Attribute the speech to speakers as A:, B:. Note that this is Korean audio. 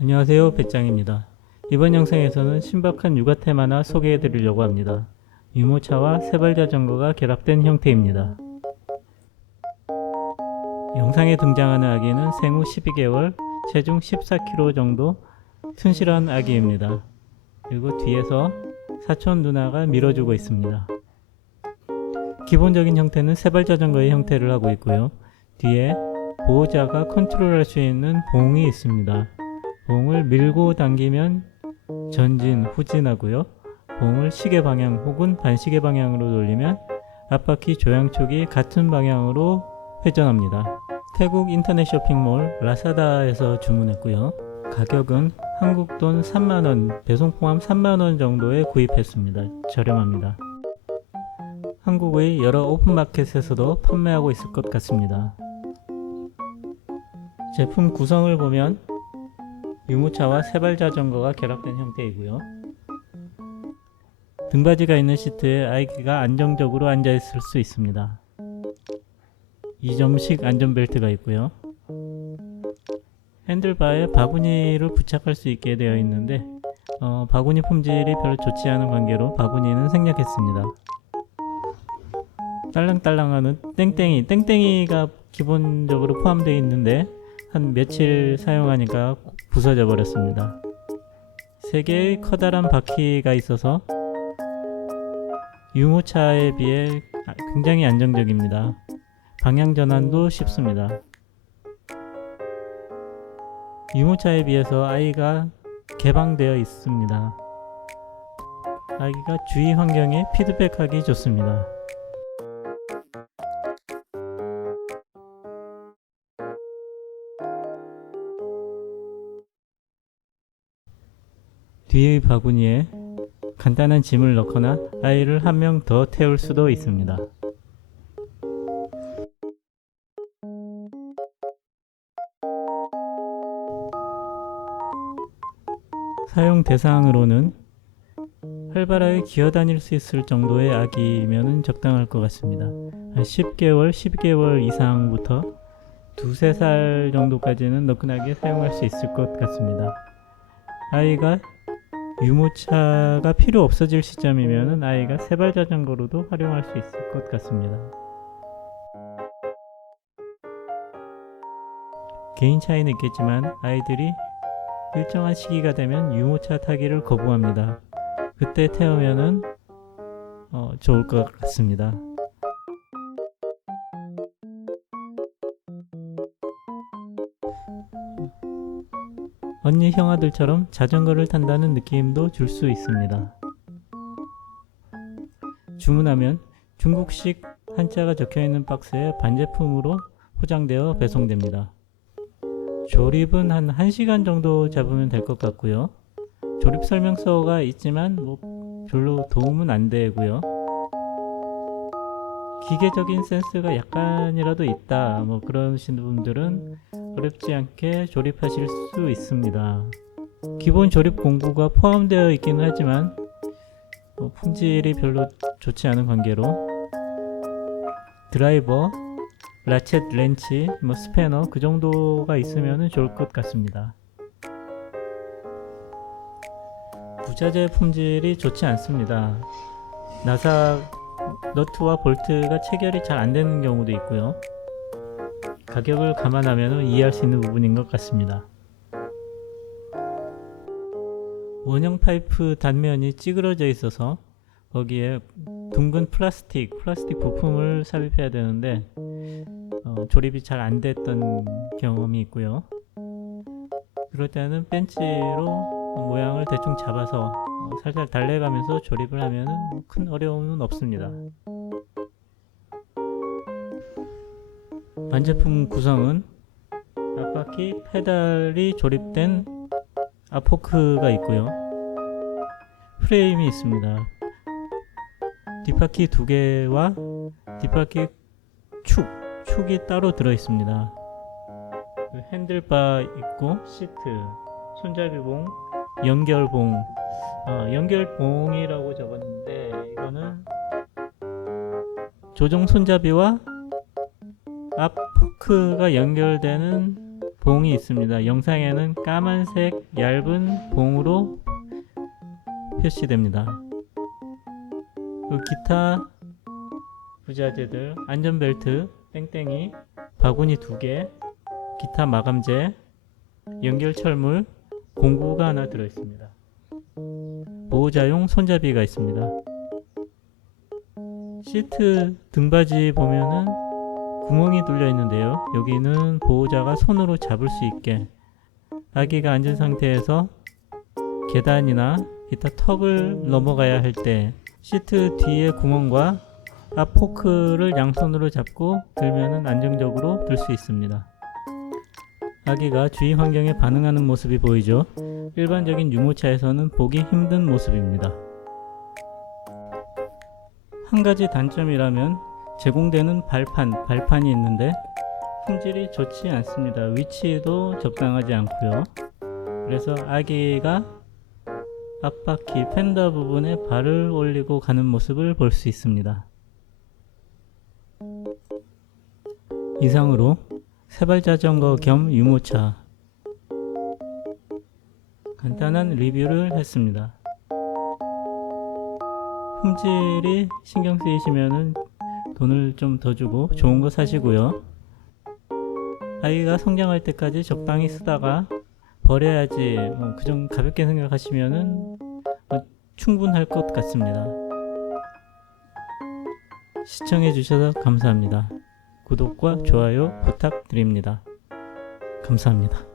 A: 안녕하세요 배짱입니다. 이번 영상에서는 신박한 육아 테마나 소개해 드리려고 합니다. 유모차와 세발자전거가 결합된 형태입니다. 영상에 등장하는 아기는 생후 12개월 체중 14kg 정도 튼실한 아기입니다. 그리고 뒤에서 사촌 누나가 밀어주고 있습니다. 기본적인 형태는 세발자전거의 형태를 하고 있고요. 뒤에 보호자가 컨트롤할 수 있는 봉이 있습니다 봉을 밀고 당기면 전진, 후진하고요. 봉을 시계 방향 혹은 반시계 방향으로 돌리면 앞바퀴 조향촉이 같은 방향으로 회전합니다. 태국 인터넷 쇼핑몰 라사다에서 주문했고요. 가격은 한국 돈 3만원, 배송 포함 3만원 정도에 구입했습니다. 저렴합니다. 한국의 여러 오픈마켓에서도 판매하고 있을 것 같습니다. 제품 구성을 보면 유모차와 세발 자전거가 결합된 형태이고요. 등받이가 있는 시트에 아이가 안정적으로 앉아 있을 수 있습니다. 2점식 안전벨트가 있고요. 핸들바에 바구니를 부착할 수 있게 되어 있는데 어, 바구니 품질이 별로 좋지 않은 관계로 바구니는 생략했습니다. 딸랑딸랑하는 땡땡이, 땡땡이가 기본적으로 포함되어 있는데 한 며칠 사용하니까 부서져 버렸습니다. 세 개의 커다란 바퀴가 있어서 유모차에 비해 아, 굉장히 안정적입니다. 방향 전환도 쉽습니다. 유모차에 비해서 아이가 개방되어 있습니다. 아기가 주위 환경에 피드백하기 좋습니다. 뒤의 바구니에 간단한 짐을 넣거나 아이를 한 명 더 태울 수도 있습니다. 사용 대상으로는 활발하게 기어다닐 수 있을 정도의 아기면 적당할 것 같습니다. 한 10개월, 12개월 이상부터 두세 살 정도까지는 너끈하게 사용할 수 있을 것 같습니다. 아이가 유모차가 필요 없어질 시점이면 아이가 세발 자전거로도 활용할 수 있을 것 같습니다. 개인 차이는 있겠지만 아이들이 일정한 시기가 되면 유모차 타기를 거부합니다. 그때 태우면은 어, 좋을 것 같습니다. 언니 형아들처럼 자전거를 탄다는 느낌도 줄 수 있습니다. 주문하면 중국식 한자가 적혀 있는 박스에 반제품으로 포장되어 배송됩니다. 조립은 한 1시간 정도 잡으면 될 것 같고요. 조립 설명서가 있지만 뭐 별로 도움은 안 되고요. 기계적인 센스가 약간이라도 있다 뭐 그러신 분들은 어렵지 않게 조립하실 수 있습니다. 기본 조립 공구가 포함되어 있기는 하지만 뭐 품질이 별로 좋지 않은 관계로 드라이버, 라쳇 렌치, 뭐 스패너 그 정도가 있으면 좋을 것 같습니다. 부자재 품질이 좋지 않습니다. 나사 너트와 볼트가 체결이 잘 안 되는 경우도 있고요. 가격을 감안하면 이해할 수 있는 부분인 것 같습니다. 원형 파이프 단면이 찌그러져 있어서 거기에 둥근 플라스틱, 플라스틱 부품을 삽입해야 되는데 어, 조립이 잘 안 됐던 경험이 있고요. 그럴 때는 벤치로 모양을 대충 잡아서 어, 살살 달래가면서 조립을 하면 큰 어려움은 없습니다. 반제품 구성은 앞바퀴 페달이 조립된 앞포크가 있고요. 프레임이 있습니다. 뒷바퀴 두 개와 뒷바퀴 축, 축이 따로 들어 있습니다. 그 핸들바 있고 시트, 손잡이봉, 연결봉. 어, 연결봉이라고 적었는데 이거는 조종 손잡이와 앞 포크가 연결되는 봉이 있습니다. 영상에는 까만색 얇은 봉으로 표시됩니다. 그 기타 부자재들 안전벨트 땡땡이 바구니 두개 기타 마감재 연결 철물 공구가 하나 들어 있습니다. 보호자용 손잡이가 있습니다. 시트 등받이 보면은 구멍이 뚫려 있는데요. 여기는 보호자가 손으로 잡을 수 있게 아기가 앉은 상태에서 계단이나 기타 턱을 넘어가야 할 때 시트 뒤에 구멍과 앞 포크를 양손으로 잡고 들면은 안정적으로 들 수 있습니다. 아기가 주위 환경에 반응하는 모습이 보이죠. 일반적인 유모차에서는 보기 힘든 모습입니다. 한 가지 단점이라면 제공되는 발판, 발판이 있는데 품질이 좋지 않습니다. 위치도 적당하지 않고요. 그래서 아기가 앞바퀴 펜더 부분에 발을 올리고 가는 모습을 볼 수 있습니다. 이상으로 세발 자전거 겸 유모차 간단한 리뷰를 했습니다. 품질이 신경 쓰이시면은 돈을 좀 더 주고 좋은 거 사시고요. 아이가 성장할 때까지 적당히 쓰다가 버려야지 뭐 그정 가볍게 생각하시면은 뭐 충분할 것 같습니다. 시청해 주셔서 감사합니다. 구독과 좋아요 부탁드립니다. 감사합니다.